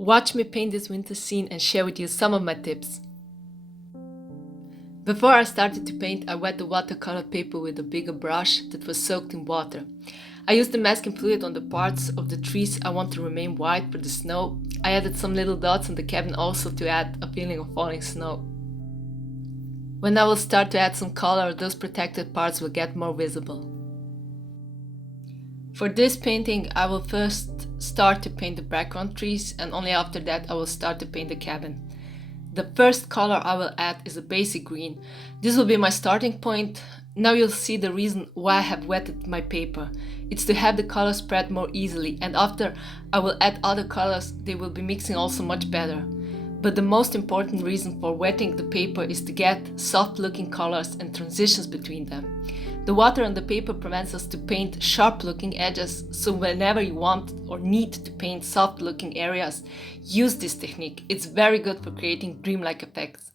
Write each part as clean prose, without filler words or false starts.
Watch me paint this winter scene and share with you some of my tips. Before I started to paint, I wet the watercolor paper with a bigger brush that was soaked in water. I used the masking fluid on the parts of the trees I want to remain white for the snow. I added some little dots on the cabin also to add a feeling of falling snow. When I will start to add some color, those protected parts will get more visible. For this painting, I will first start to paint the background trees, and only after that I will start to paint the cabin. The first color I will add is a basic green. This will be my starting point. Now you'll see the reason why I have wetted my paper. It's to have the color spread more easily, and after I will add other colors, they will be mixing also much better. But the most important reason for wetting the paper is to get soft looking colors and transitions between them. The water on the paper prevents us to paint sharp looking edges, so whenever you want or need to paint soft looking areas, use this technique. It's very good for creating dreamlike effects.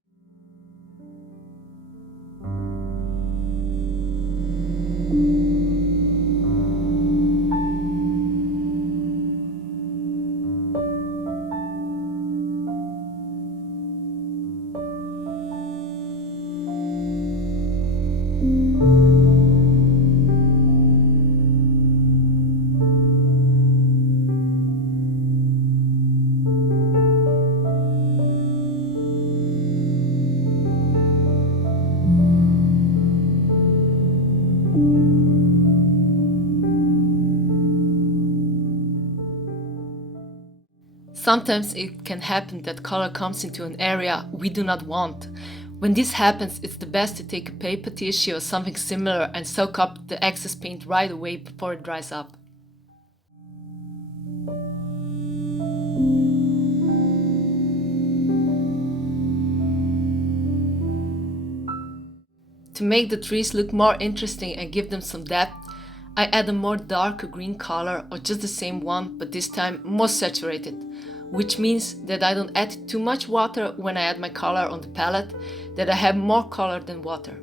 Sometimes it can happen that color comes into an area we do not want. When this happens, it's the best to take a paper tissue or something similar and soak up the excess paint right away before it dries up. To make the trees look more interesting and give them some depth, I add a more darker green color or just the same one, but this time more saturated, which means that I don't add too much water when I add my color on the palette, that I have more color than water.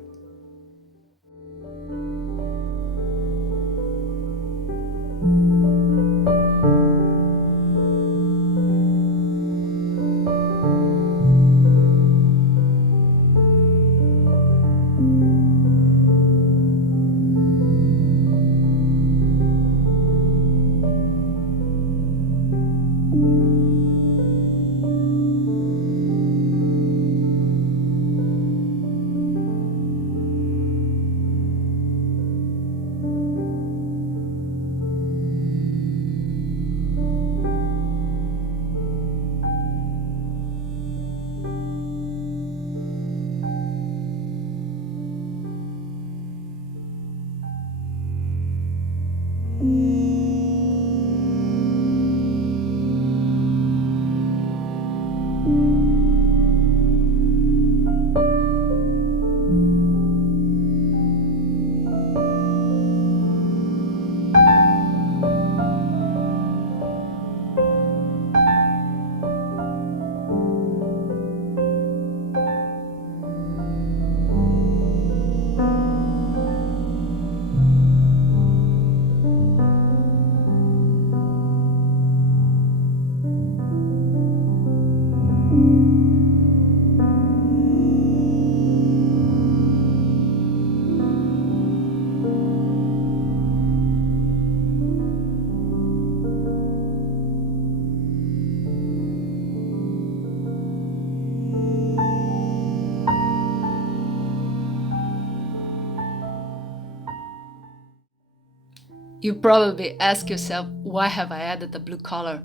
You probably ask yourself, why have I added a blue color?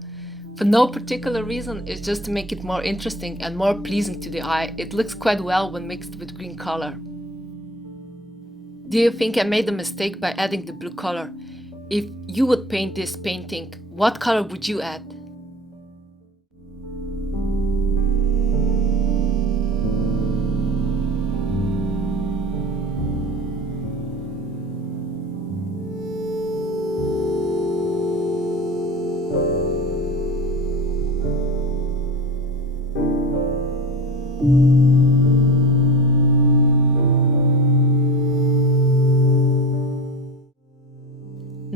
For no particular reason, it's just to make it more interesting and more pleasing to the eye. It looks quite well when mixed with green color. Do you think I made a mistake by adding the blue color? If you would paint this painting, what color would you add?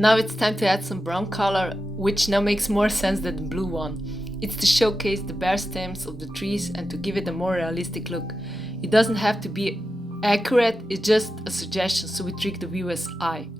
Now it's time to add some brown color, which now makes more sense than the blue one. It's to showcase the bare stems of the trees and to give it a more realistic look. It doesn't have to be accurate, it's just a suggestion so we trick the viewer's eye.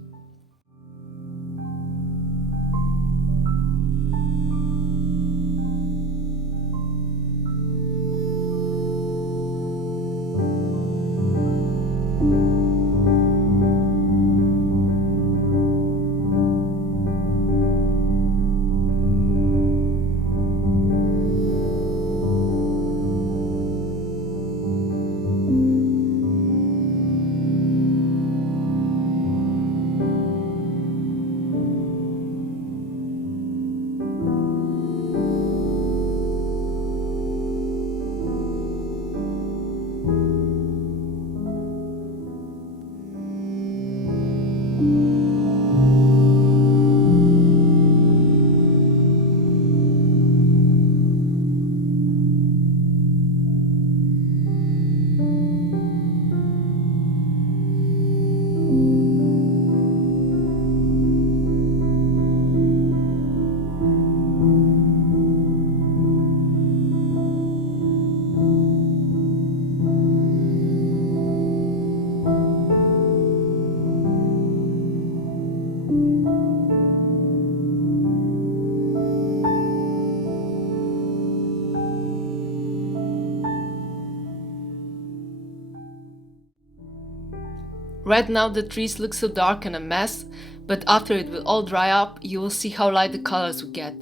Right now the trees look so dark and a mess, but after it will all dry up, you will see how light the colors will get.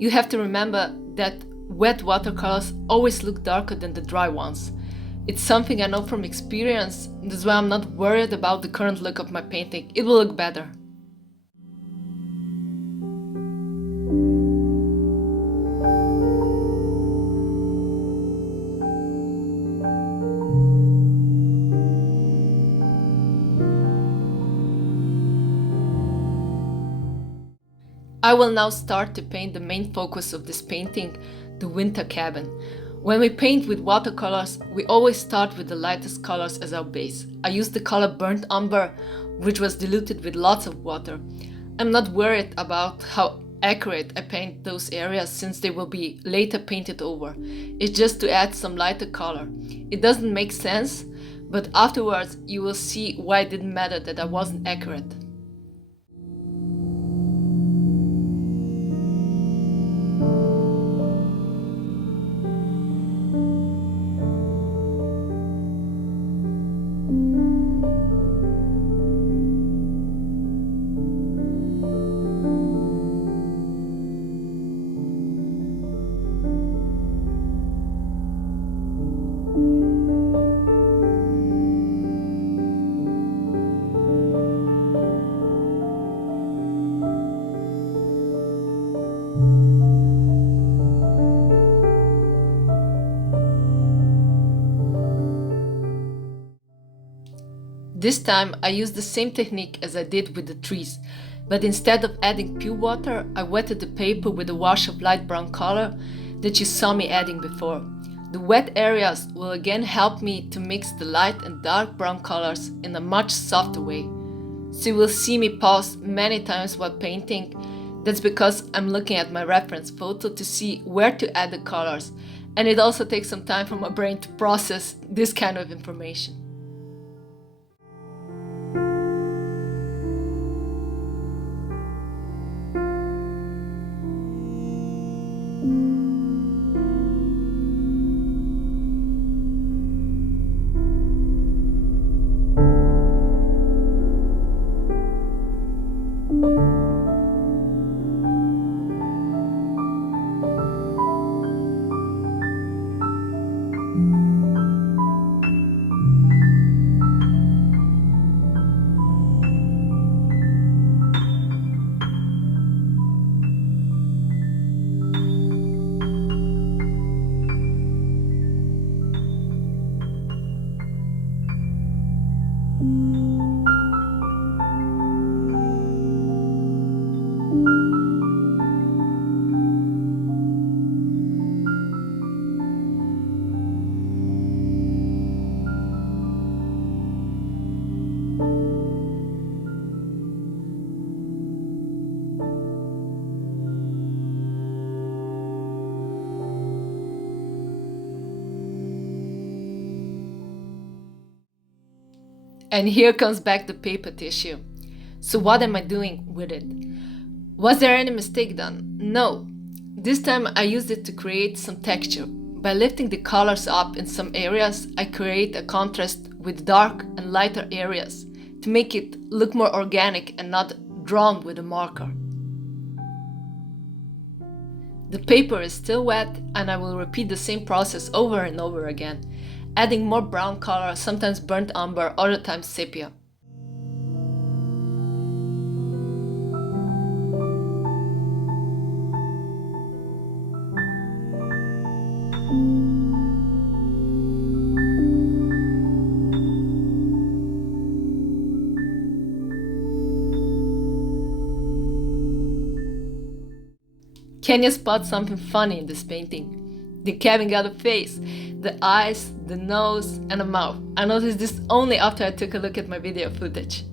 You have to remember that wet watercolors always look darker than the dry ones. It's something I know from experience, that's why I'm not worried about the current look of my painting. It will look better. I will now start to paint the main focus of this painting, the winter cabin. When we paint with watercolors, we always start with the lightest colors as our base. I used the color burnt umber, which was diluted with lots of water. I'm not worried about how accurate I paint those areas since they will be later painted over. It's just to add some lighter color. It doesn't make sense, but afterwards you will see why it didn't matter that I wasn't accurate. This time I used the same technique as I did with the trees, but instead of adding pure water, I wetted the paper with a wash of light brown color that you saw me adding before. The wet areas will again help me to mix the light and dark brown colors in a much softer way. So you will see me pause many times while painting. That's because I'm looking at my reference photo to see where to add the colors, and it also takes some time for my brain to process this kind of information. And here comes back the paper tissue. So what am I doing with it? Was there any mistake done? No. This time I used it to create some texture. By lifting the colors up in some areas, I create a contrast with dark and lighter areas to make it look more organic and not drawn with a marker. The paper is still wet and I will repeat the same process over and over again, adding more brown color, sometimes burnt umber, other times sepia. Can you spot something funny in this painting? The cabin got a face, the eyes, the nose, and a mouth. I noticed this only after I took a look at my video footage.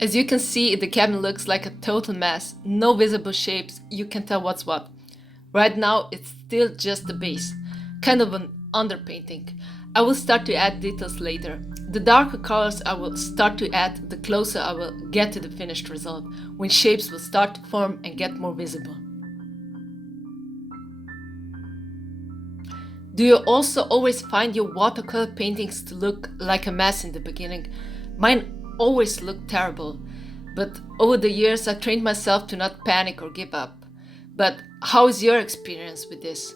As you can see, the cabin looks like a total mess. No visible shapes, you can tell what's what. Right now it's still just the base, kind of an underpainting. I will start to add details later. The darker colors I will start to add the closer I will get to the finished result, when shapes will start to form and get more visible. Do you also always find your watercolor paintings to look like a mess in the beginning? Mine always looked terrible, but over the years I trained myself to not panic or give up. But how is your experience with this?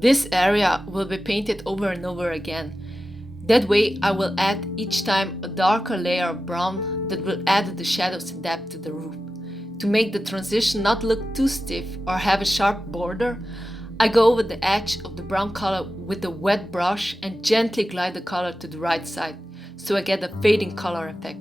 This area will be painted over and over again. That way I will add each time a darker layer of brown that will add the shadows and depth to the roof. To make the transition not look too stiff or have a sharp border, I go over the edge of the brown color with a wet brush and gently glide the color to the right side, so I get a fading color effect.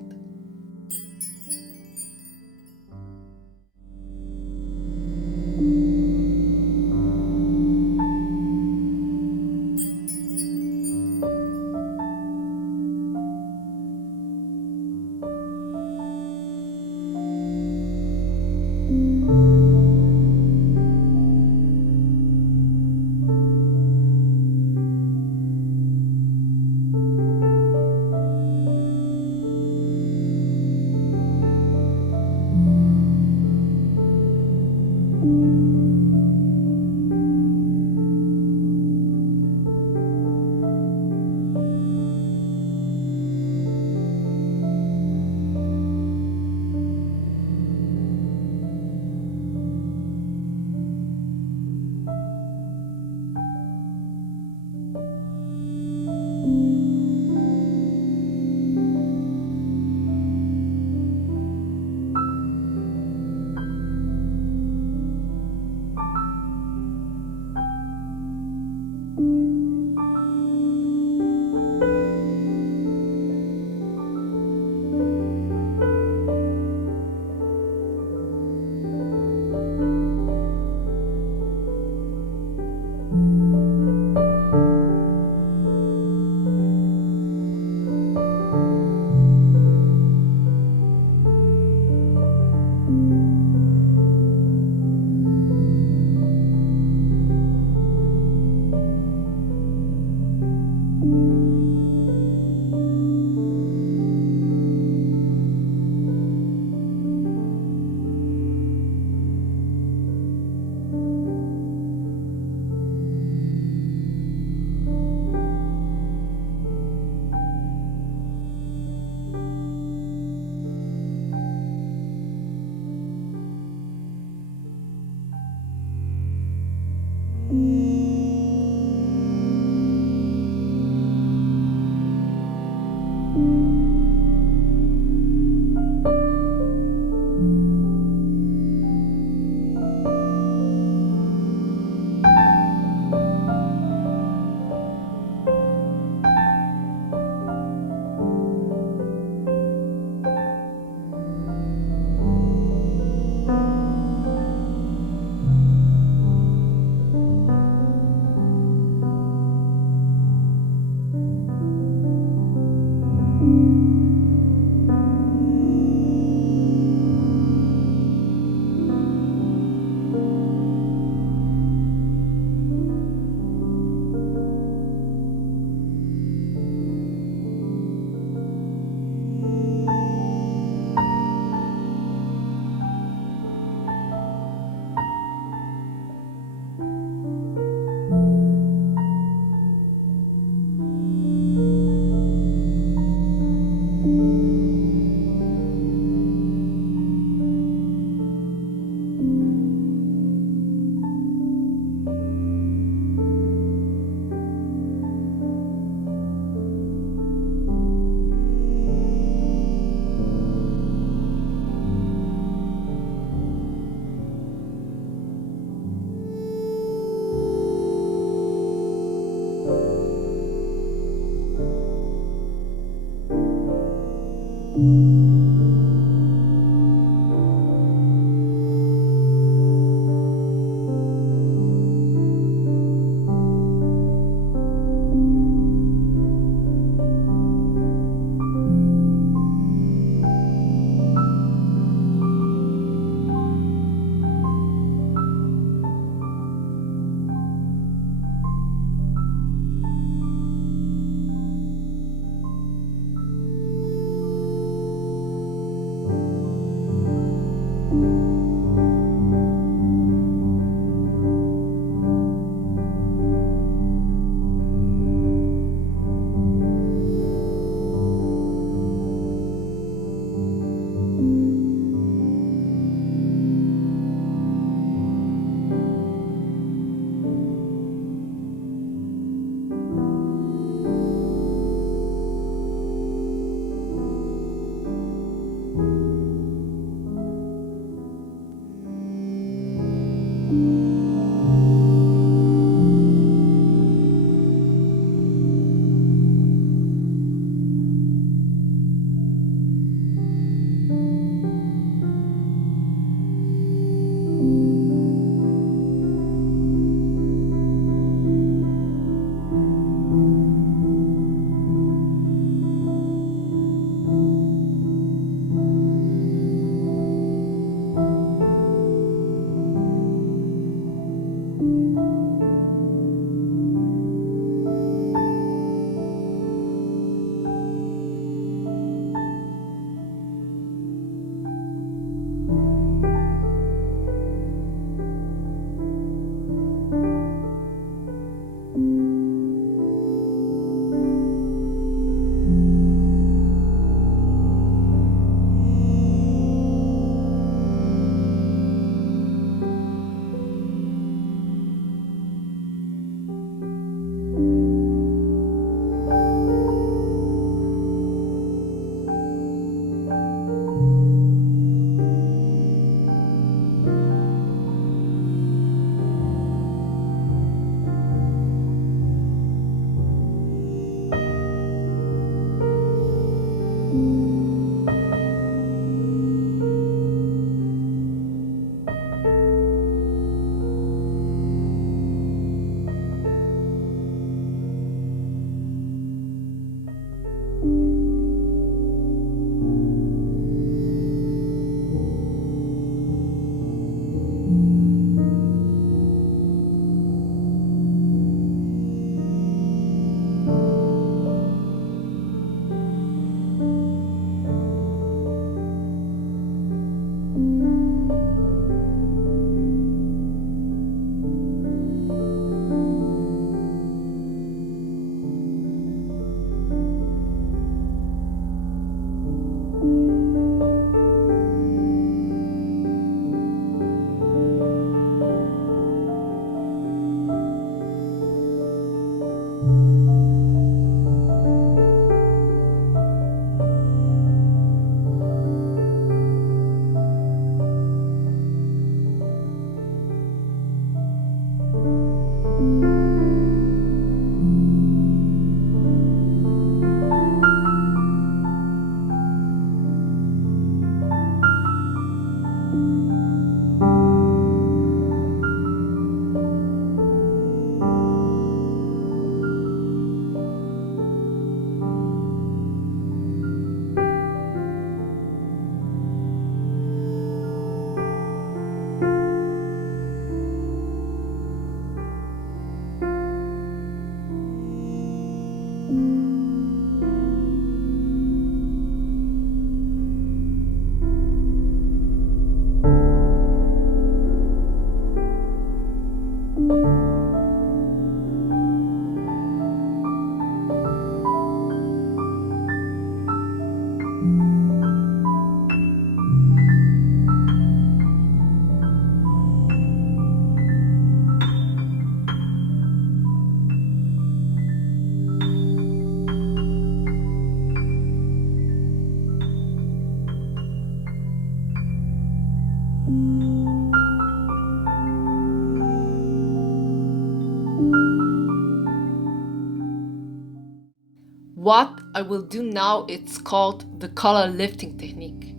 What I will do now, it's called the color lifting technique.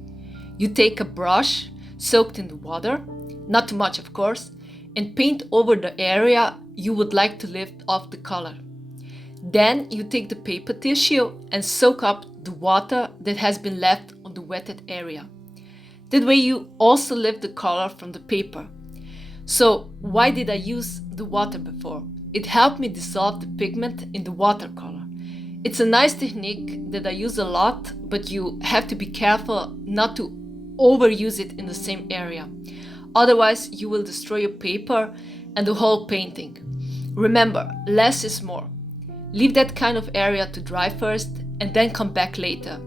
You take a brush soaked in the water, not too much of course, and paint over the area you would like to lift off the color. Then you take the paper tissue and soak up the water that has been left on the wetted area. That way you also lift the color from the paper. So why did I use the water before? It helped me dissolve the pigment in the watercolor. It's a nice technique that I use a lot, but you have to be careful not to overuse it in the same area. Otherwise, you will destroy your paper and the whole painting. Remember, less is more. Leave that kind of area to dry first and then come back later.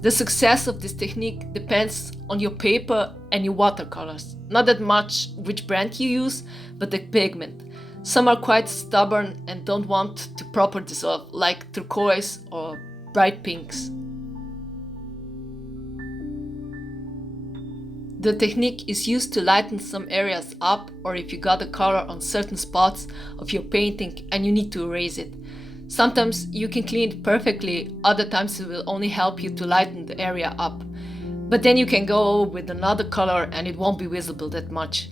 The success of this technique depends on your paper and your watercolors. Not that much which brand you use, but the pigment. Some are quite stubborn and don't want to proper dissolve, like turquoise or bright pinks. The technique is used to lighten some areas up, or if you got a color on certain spots of your painting and you need to erase it. Sometimes you can clean it perfectly, other times it will only help you to lighten the area up. But then you can go with another color and it won't be visible that much.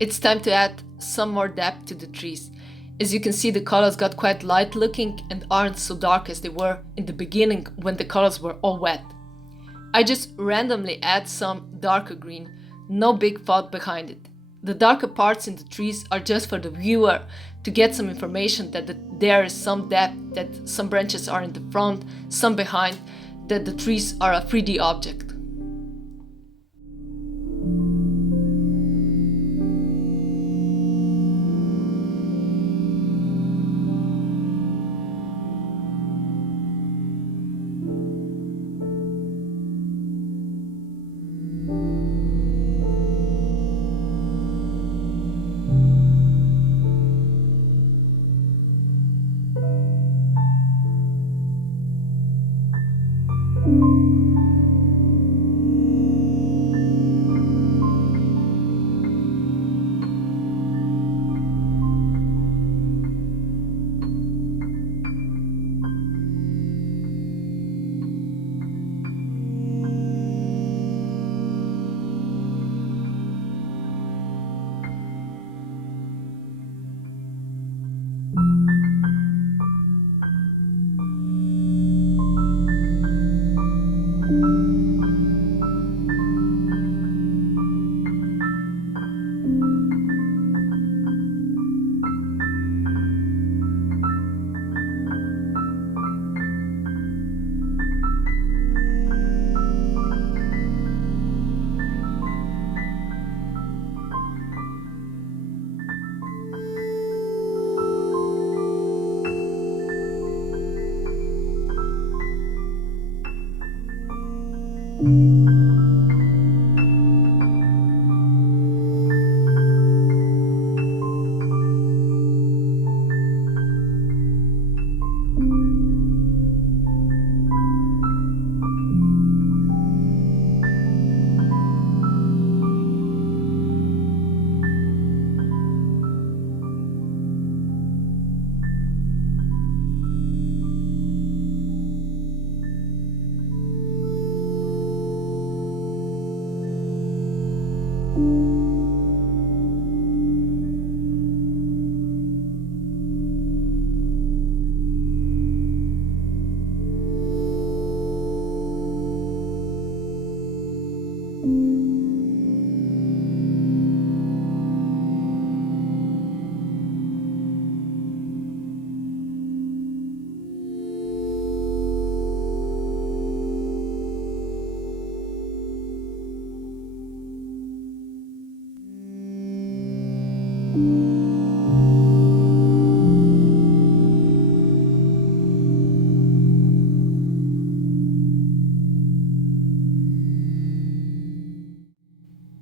It's time to add some more depth to the trees. As you can see, the colors got quite light looking and aren't so dark as they were in the beginning when the colors were all wet. I just randomly add some darker green, no big thought behind it. The darker parts in the trees are just for the viewer to get some information that there is some depth, that some branches are in the front, some behind, that the trees are a 3D object.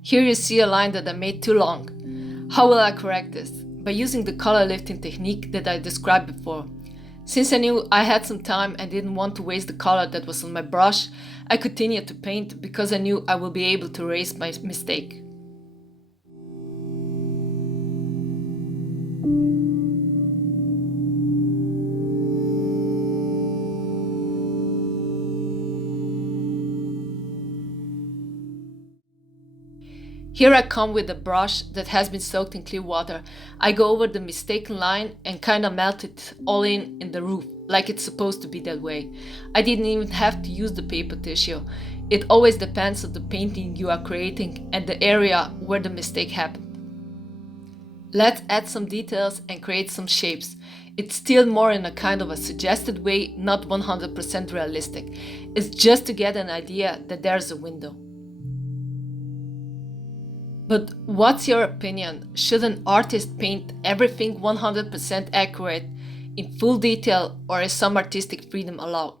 Here you see a line that I made too long. How will I correct this? By using the color lifting technique that I described before. Since I knew I had some time and didn't want to waste the color that was on my brush, I continued to paint because I knew I will be able to erase my mistake. Here I come with a brush that has been soaked in clear water. I go over the mistaken line and kinda melt it all in the roof, like it's supposed to be that way. I didn't even have to use the paper tissue. It always depends on the painting you are creating and the area where the mistake happened. Let's add some details and create some shapes. It's still more in a kind of a suggested way, not 100% realistic. It's just to get an idea that there's a window. But what's your opinion? Should an artist paint everything 100% accurate in full detail, or is some artistic freedom allowed?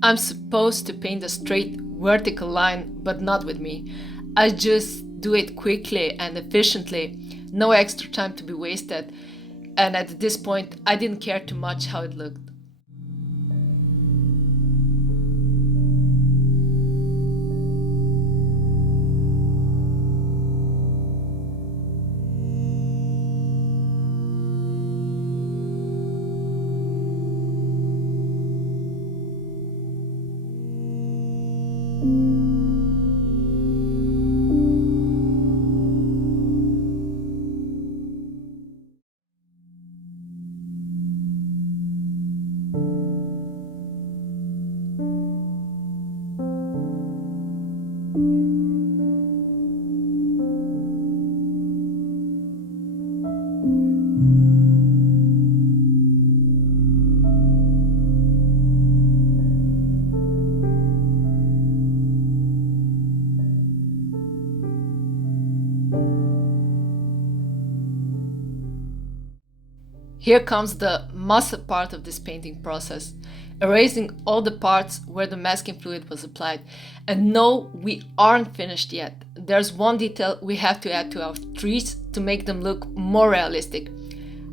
I'm supposed to paint a straight vertical line, but not with me. I just do it quickly and efficiently, no extra time to be wasted, and at this point I didn't care too much how it looked. Here comes the muscle part of this painting process, erasing all the parts where the masking fluid was applied. And no, we aren't finished yet. There's one detail we have to add to our trees to make them look more realistic.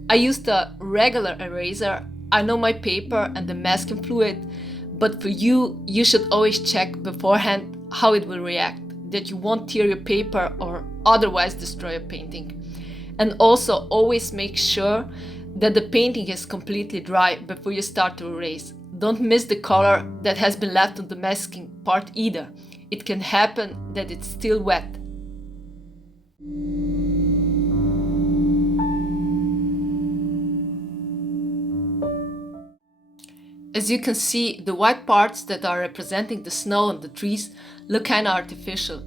I used a regular eraser. I know my paper and the masking fluid, but for you, you should always check beforehand how it will react, that you won't tear your paper or otherwise destroy your painting. And also always make sure that the painting is completely dry before you start to erase. Don't miss the color that has been left on the masking part either. It can happen that it's still wet. As you can see, the white parts that are representing the snow and the trees look kinda artificial.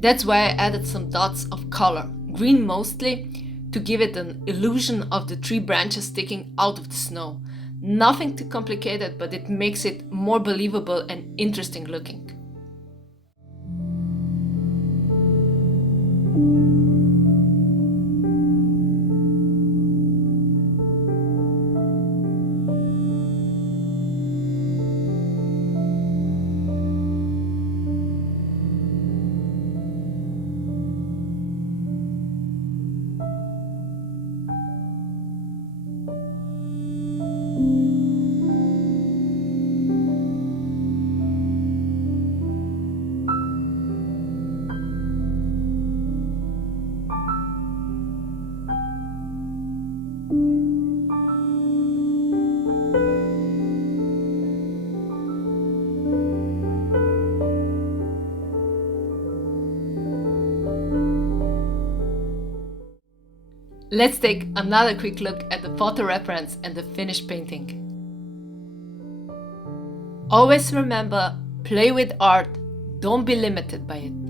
That's why I added some dots of color, green mostly, to give it an illusion of the tree branches sticking out of the snow. Nothing too complicated, but it makes it more believable and interesting looking. Let's take another quick look at the photo reference and the finished painting. Always remember, play with art, don't be limited by it.